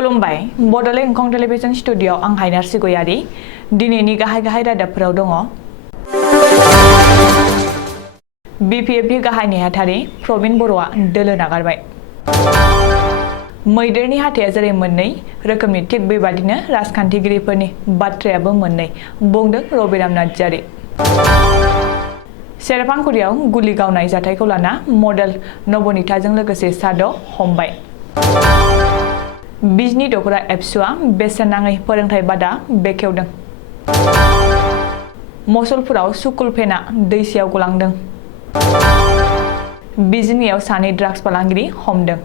खुलुमबाय Bodoland इंखं television studio आं हायनार सिगयारि दिनैनि गाहाय रादाबफोराव दङ बिपिएफनि गाहाय नेहाथारि प्रबिन बर'आ दोलो नागारबाय मैदेरनि हाथाया जेरै मोननै रोखोमनि थिक बेबादिनो राजखान्थिगिरिफोरनि बाथ्रायाबो मोननै बुंदों रबिराम नार्जारि सेरफांगुरियाव गुलि गावनाय जाथायखौ लाना मडेल नबनीताजों लोगोसे साद' हमबाय बिजनी दखरा एबसुआ बेसेन नाङै फोरोंथाय बादा बेखेवदों मसलपुराव सुकुल फेना दैसायाव गलांदों बिजनीयाव सानै ड्राग्स फालांगिरि हमदों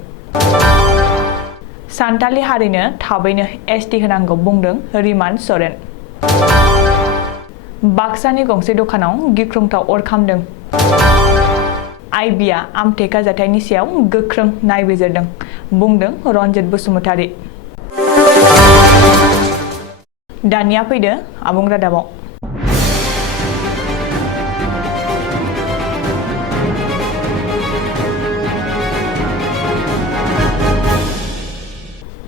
सान्थालि हारिनो थाबैनो एसटि होनांगौ बुंदों रिमान सरेन बाक्सानि गंसे दखानाव गिख्रंथाव अर खामदों आइबिआ आमटेका जाथायनि सायाव गोख्रों नायबिजिरदों बुंदों रनजित बसुमतारी दानिया फैदो आबुं रादाबाव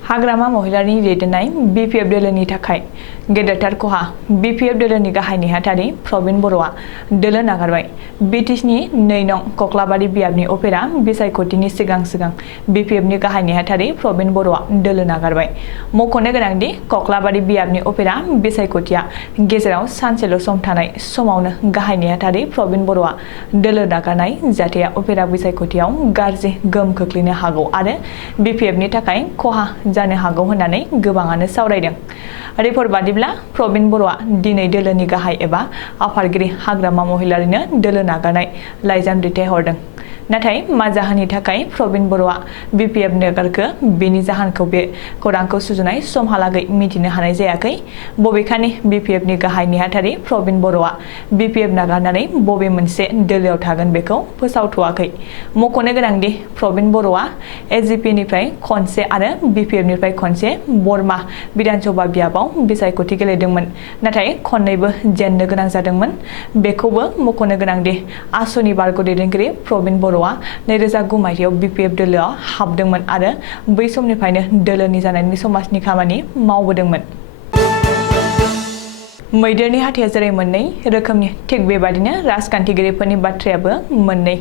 हाग्रामा महिलानि दैदेननाय बिपिएफ दोलोनि थाखाय गेदेरथार खहा बिपिएफ दोलोनि गाहाय नेहाथारि प्रबिन बर'आ दोलो नागारबाय बिटिसिनि 2 नं कक्लाबारि बियाबनि अपेरा बिसायख'थिनि सिगां बिपिएफनि गाहाय नेहाथारि प्रबिन बर'आ दोलो नागारबाय मख'नो गोनांदि कक्लाबारि बियाबनि अपेरा बिसायख'थिया गेजेराव सानसेल' सम थानाय समावनो गाहाय नेहाथारि प्रबिन बर'आ दोलो नागारनाय जाथाया अपेरा बिसायख'थियाव गाज्रि गोहोम खोख्लैनो हागौ आरो बिपिएफनि थाखाय खहा जानो हागौ होननानै गोबाङानो सावरायदों रिपर्ट बादिब्ला प्रबिन बर'आ दिनै दोलोनि गाहाय एबा आफादगिरि हाग्रामा महिलारिनो दोलो नागारनाय लाइजाम दैथायहरदों नाथाय मा जाहोननि थाखाय प्रबिन बर'आ बिपिएफ नागारखो बेनि जाहोनखौ बे खौरांखौ सुजुनाय समहालागै मिथिनो हानाय जायाखै बबेखानि बिपिएफनि गाहाय नेहाथारि प्रबिन बर'आ बिपिएफ नागारनानै बबे मोनसे दोलोआव थागोन बेखौ फोसावथ'वाखै मख'नो गोनांदि प्रबिन बर'आ एजिपिनिफ्राय खनसे आरो बिपिएफनिफ्राय खनसे बरमा विधानसभा बियाबाव बिसायख'थि गेलेदोंमोन नाथाय खननैबो जेननो गोनां जादोंमोन बेखौबो मख'नो गोनांदि आसुनि बारग' दैदेनगिरि प्रबिन बर'आ 2009 मायथाइयाव बिपिएफ दोलोआव हाबदोंमोन आरो बै समनिफ्रायनो दोलोनि जानायनि समाजनि खामानि मावबोदोंमोन मैदेरनि हाथाया जेरै मोननै रोखोमनि थिक बेबादिनो राजखान्थिगिरिफोरनि बाथ्रायाबो मोननै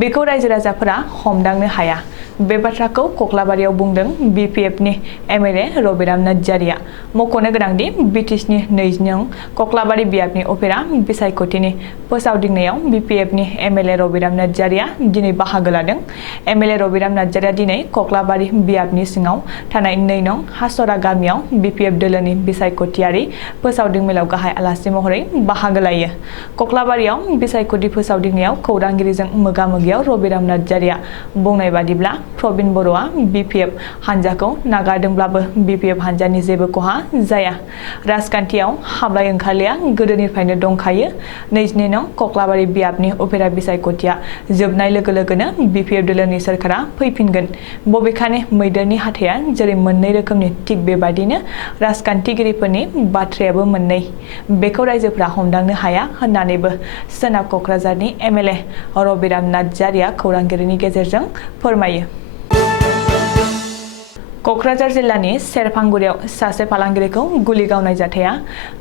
बेखौ रायजो राजाफोरा हमदांनो हाया बे बाथ्राखौ कक्लाबारियाव बुंदों बिपिएफनि एमएलए रबिराम नार्जारिया मख'नो गोनांदि बिटिसिनि 2 नं कक्लाबारि बियाबनि अपेरा बिसायख'थिनि फोसावदिंनायाव बिपिएफनि एमएलए रबिराम नार्जारिया दिनै बाहागो लादों एमएलए रबिराम नार्जारिया दिनै कक्लाबारि बियाबनि सिङाव थानाय 2 नं हासरा गामियाव बिपिएफ दोलोनि बिसायख'थियारि फोसावदिं मेलाव गाहाय आलासि महरै बाहागो लायो कक्लाबारियाव बिसायख'थि फोसावदिंनायाव खौरांगिरिजों मोगा-मोगियाव रबिराम नार्जारिया बुंनाय बादिब्ला प्रबिन बर'आ बिपिएफ हानजाखौ नागारदोंब्लाबो बिपिएफ हानजानि जेबो खहा जाया राजखान्थियाव हाबलाय ओंखारलाया गोदोनिफ्रायनो दंखायो 22 नं कक्लाबारि बियाबनि अपेरा बिसायख'थिया जोबनाय लोगो लोगोनो बिपिएफ दोलोनि सोरखारा फैफिनगोन बबेखानि मैदेरनि हाथाया जेरै मोननै रोखोमनि थिक बेबादिनो राजखान्थिगिरिफोरनि बाथ्रायाबो मोननै बेखौ रायजोफ्रा हमदांनो हाया होननानैबो सोनाब क'क्राझारनि एमएलए रबिराम नार्जारिया खौरांगिरिनि गेजेरजों फोरमायो क'क्राझार जिल्लानि सेरफांगुरियाव सासे फालांगिरिखौ गुलि गावनाय जाथाया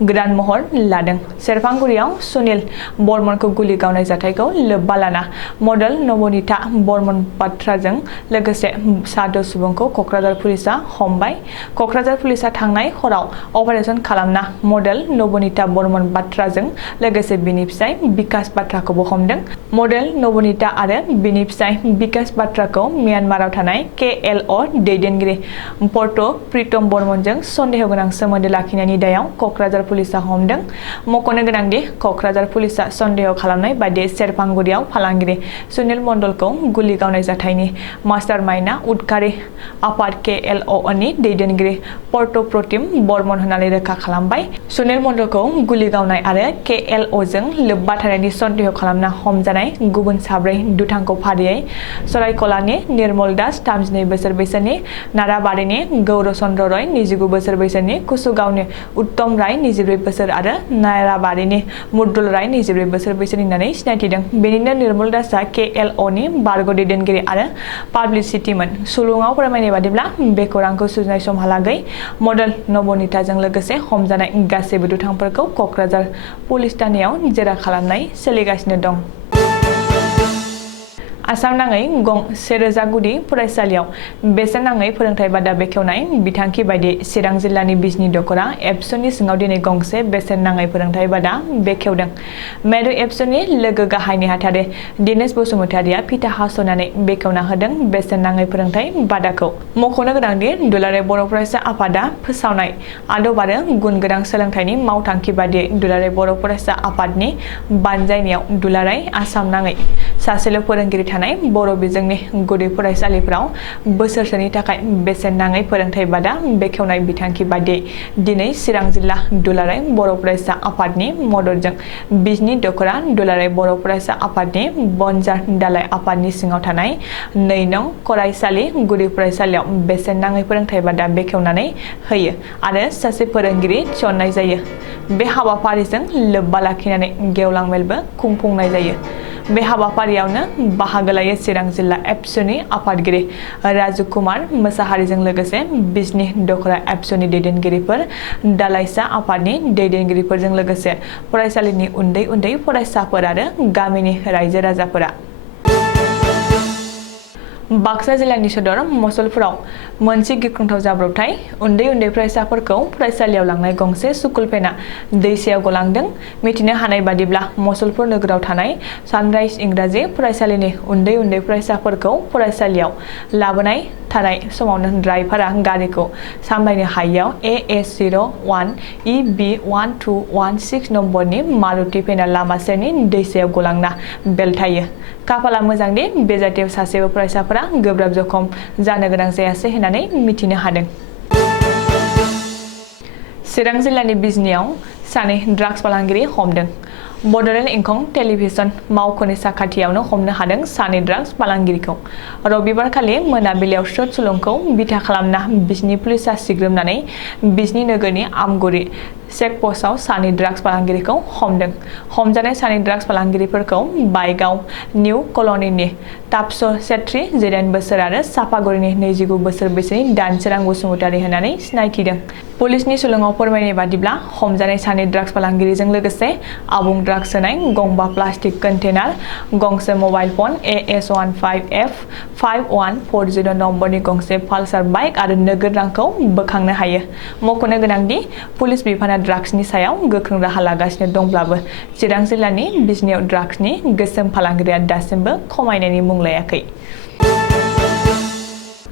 गोदान महर लादों सेरफांगुरियाव सुनिल बर्मनखौ गुलि गावनाय जाथायखौ लोब्बा लाना मडेल नबनीता बर्मन बाथ्राजों लोगोसे साद' सुबुंखौ क'क्राझार पुलिसा हमबाय क'क्राझार पुलिसा थांनाय हराव अपारेशन खालामना मडेल नबनीता बर्मन बाथ्राजों लोगोसे बिनि फिसाय बिकास बाथ्राखौबो हमदों मडेल नबनीता आरो बिनि फिसाय बिकास बाथ्राखौ म्यानमाराव थानाय केएलअ दैदेनगिरि पर्ट प्रीतम बर्मनजों सन्देह गोनां सोमोन्दो लाखिनायनि दायाव क'क्राझार पुलिसा हमदों मख'नो गोनांदि क'क्राझार पुलिसा सन्देह खालामनाय बायदि सेरफांगुरियाव फालांगिरि सुनिल मण्डलखौ गुलि गावनाय जाथायनि मास्टार माइन्डआ उदखारि आफाद केएलअनि दैदेनगिरि पर्ट प्रीतम बर्मन होननानै रोखा खालामबाय सुनिल मण्डलखौ गुलि गावनाय आरो केएलअजों लोब्बा थानायनि सन्देह खालामना हमजानाय गुबुन 4 दुथांखौ फारियै सरायकलानि निर्मल दास 32 बोसोर बैसोनि नारा नाराबारिनि गौरचन्द्र रय 29 बोसोर बैसोनि कुसुगावनि उत्तम राय 24 बोसोर आरो नाराबारिनि मुद्दुल राय 24 बोसोर बैसोनि होननानै सिनायथिदों। बेनिनो निर्मल दासआ KLO नि बारग' दैदेनगिरि आरो पाब्लिसिटिमोन। सुलुङाव फोरमायनाय बादिब्ला बे खौरांखौ सुजुनाय समहालागै मडेल नबनिताजों लोगोसे हमजानाय गासैबो दुथांफोरखौ क'क्राझार पुलिस थानायाव जेरा खालामनाय सोलिगासिनो दं। आसाम नाङै गं 1000 गुदि फरायसालियाव बेसेन नाङै फोरोंथाइ बादा बेखेवनाय बिथांखि बायदियै चिरां जिल्लानि बिजनी दख'रा एबसुनि सिङाव दिनै गंसे बेसेन नाङै फोरोंथाइ बादा बेखेवदों। मेरु एबसुनि लोगो गाहाय नेहाथारि दिनेश बसुमतारिया फिथा हास'नानै बेखेवना होदों बेसेन नाङै फोरोंथाइ बादाखौ। मख'नो गोनांदि दुलाराय बर' फरायसा आफादा फोसावनाय आदब आरो गुन गोनां सोलोंथाइनि मावथांखि बादियै दुलाराय बर' फरायसा आफादनि बानजायनायाव दुलाराय आसाम नाङै सासेल' फोरोंगिरि थानाय बर' बिजोंनि गुदि फरायसालिफोराव बोसोरसेनि थाखाय बेसेन नाङै फोरोंथाइ बादा बेखेवनाय बिथांखि बादियै दिनै चिरां जिल्ला दुलाराय बर' फरायसा आफादनि मददजों बिजनी दख'रा दुलाराय बर' फरायसा आफादनि बनजार दालाय आफादनि सिङाव थानाय 2 नं फरायसालि गुदि फरायसालियाव बेसेन नाङै फोरोंथाइ बादा बेखेवनानै होयो आरो सासे फोरोंगिरि थिसननाय जायो। बे हाबाफारिजों लोब्बा लाखिनानै गेवलां मेलबो खुंफुंनाय जायो। बे हाबाफारियावनो बाहागो लायो चिरां जिल्ला एबसुनि आफादगिरि राजु कुमार मोसाहारिजों लोगोसे बिजनी दख'रा एबसुनि दैदेनगिरिफोर, दालाइसा आफादनि दैदेनगिरिफोरजों लोगोसे फरायसालिनि उन्दै उन्दै फरायसाफोर आरो गामिनि रायजो राजाफोरा। बाक्सा जिल्लानि सदर मसलपुराव मोनसे गिख्रंथाव जाब्रबथाय उन्दै उन्दै फरायसाफोरखौ फरायसालियाव लांनाय गंसे स्कुल भेना दैसायाव गलांदों। मिथिनो हानाय बादिब्ला मसलपुर नोगोराव थानाय सानराइज इंराजि फरायसालिनि उन्दै उन्दै फरायसाफोरखौ फरायसालियाव लाबोनाय थानाय समावनो ड्राइभारा गारिखौ सामलायनो हायैयाव AS01 EB1216 नम्बरनि मारुति भेना लामा सेरनि दैसायाव गलांना बेलथायो। खाफाला मोजांदि बे जाथायाव सासेबो फरायसाफोरा गोब्राब जखम जानो गोनां जायासै होननानै मिथिनो हादों। चिरां जिल्लानि बिजनीयाव सानै ड्राग्स फालांगिरि हमदों। बड'लेण्ड इंखं टेलिभिजन मावख'नि साखाथियावनो हमनो हादों सानै ड्राग्स फालांगिरिखौ। रबिबारखालि मोनाबिलियाव स्रोद सुलुंखौ बिथा खालामना बिजनी पुलिसा सिग्रोमनानै बिजनी नोगोरनि आमगुरि चेकपस्टआव सानै ड्राग्स फालांगिरिखौ हमदों। हमजानाय सानै ड्राग्स फालांगिरिफोरखौ बायगाव निउ कल'निनि तापस सेट्रि 18 बोसोर आरो सापागुरिनि 29 बोसोर बैसोनि दानसोरां बसुमतारि होननानै सिनायथिदों। पुलिसनि सुलुङाव फोरमायनाय बादिब्ला हमजानाय सानै ड्राग्स फालांगिरिजों लोगोसे आबुं ड्राग्स सोनाय गंबा प्लास्टिक कन्टेनार, गंसे मबाइल फन AS15F5140 नम्बरनि गंसे पालसार बाइक आरो नोगोद रांखौ बोखांनो हायो। मख'नो गोनांदि पुलिस बिफाना ड्राग्सनि सायाव गोख्रों राहा लागासिनो दंब्लाबो चिरां जिल्लानि बिजनीयाव ड्राग्सनि गोसोम फालांगिरिया दासिमबो खमायनायनि मुं लायाखै।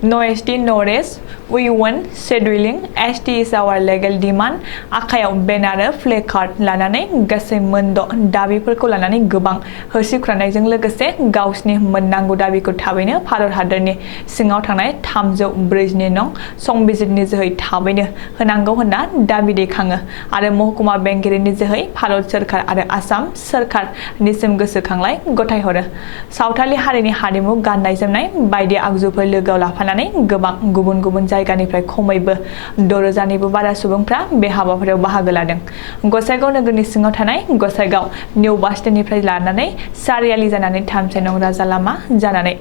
No ST, no rest. We want scheduling. ST is our legal demand. आखायाव बेन आरो प्ले कार्ड लानानै गासै मोनद' दाबिफोरखौ लानानै गोबां होसिख्रानायजों लोगोसे गावसिनि मोननांगौ दाबिखौ थाबैनो भारत हादरनि सिङाव थानाय 342 नं संबिजिरनि जोहै थाबैनो होनांगौ होनना दाबि दैखाङो आरो महकुमा बेंगिरिनि जोहै भारत सोरखार आरो आसाम सोरखारनिसिम गोसोखांलाय गथायहरो। सावथालि हारिनि हारिमु, गाननाय जोमनाय बायदि आगजुफोर लोगोआव लाफानानै गोबां गुबुन गुबुन जायगानिफ्राय खमैबो 6,000निबो बारा सुबुंफ्रा बे हाबाफारियाव बाहागो लादों। गसाइगाव नोगोरनि सिङाव थानाय गसाइगाव निउ बास स्टेन्डनिफ्राय लानानै सारियालि जानानै 3 नं राजा लामा जानानै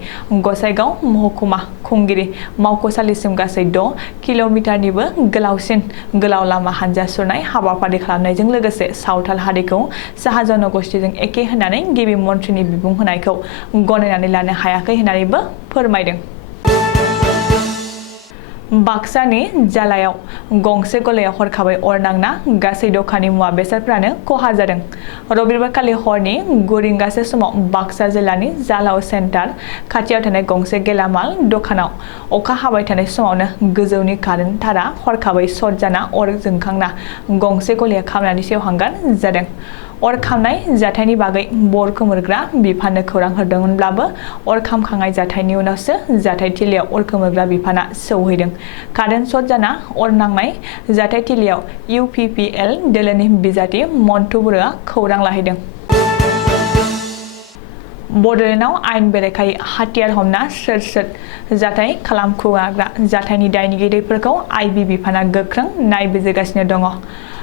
गसाइगाव महकुमा खुंगिरि मावख'सालिसिम गासै 6 किल'मिटारनिबो गोलावसिन गोलाव लामा हान्जा सुरनाय हाबाफारि खालामनायजों लोगोसे सावथाल हारिखौ साहा जनगोष्ठीजों एखे होननानै गिबि मन्थ्रिनि बिबुं होनायखौ गनायनानै लानो हायाखै होननानैबो फोरमायदों। बाक्सानि जालायाव गंसे गलायाव हरखाबै अर नांना गासै दखाननि मुवा बेसादफ्रानो खहा जादों। रबिबारखालि हरनि 9 रिंगासो समाव बाक्सा जिल्लानि जालाव सेन्टार खाथियाव थानाय गंसे गेलामाल दखानाव अखा हाबाय थानाय समावनो गोजौनि कारेन्ट थारा हरखाबै सर्ट जाना अर जोंखांना गंसे गलाया खामनानै सेवहांगार जादों। अर खामनाय जाथायनि बागै बर खोमोरग्रा बिफाननो खौरां हरदोंमोनब्लाबो अर खामखांनाय जाथायनि उनावसो जाथायथिलियाव अर खोमोरग्रा बिफाना सौहैदों। कारेन्ट सर्ट जाना अर नांनाय जाथायथिलियाव UPPL दोलोनि बिजाथि मन्टु बर'आ खौरां लाहैदों। बड'लेण्डआव आयेन बेरेखायै हाथियार हमना सोर जाथाय खालामखुमाग्रा जाथायनि दायनिगिरिफोरखौ आइबि बिफाना गोख्रों नायबिजिरगासिनो दङ।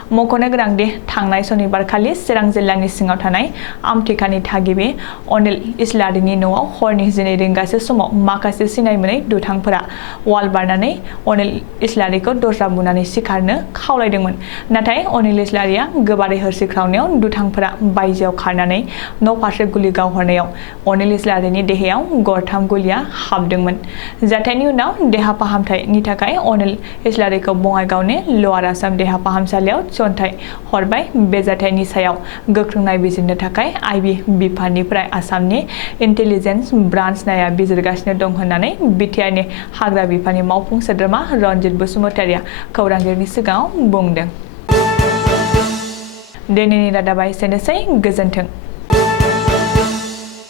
मख'नो गोनांदि थांनाय सनिबारखालि चिरां जिल्लानि सिङाव थानाय आमथिखानि थागिबि अनिल इस्लारिनि न'आव हरनि 12 रिंगासो समाव माखासे सिनाय मोनै दुथांफोरा वाल बारनानै अनिल इस्लारिखौ दरजा बुनानै सिखारनो खावलायदोंमोन। नाथाय अनिल इस्लारिया गोबारै होसिख्रावनायाव दुथांफोरा बायजोआव खारनानै न' फारसे गुलि गावहरनायाव अनिल इस्लारिनि देहायाव गरथाम गुलिया हाबदोंमोन। जाथायनि उनाव देहा फाहामथायनि थाखाय अनिल इस्लारिखौ बङाइगावनि लवार आसाम देहा फाहामसालियाव थिसनथाय हरबाय। बे जाथायनि सायाव गोख्रों नायबिजिरनो थाखाय आइबि बिफाननिफ्राय आसामनि इन्टेलिजेन्स ब्रान्स नाया बिजिरगासिनो दं होननानै बिटिआरनि हाग्रा बिफाननि मावफुं सोद्रोमा रनजित बसुमतारिया खौरांगिरिनि सिगाङाव बुंदों। दिनैनि रादाबा एसेनोसै, गोजोन्थों।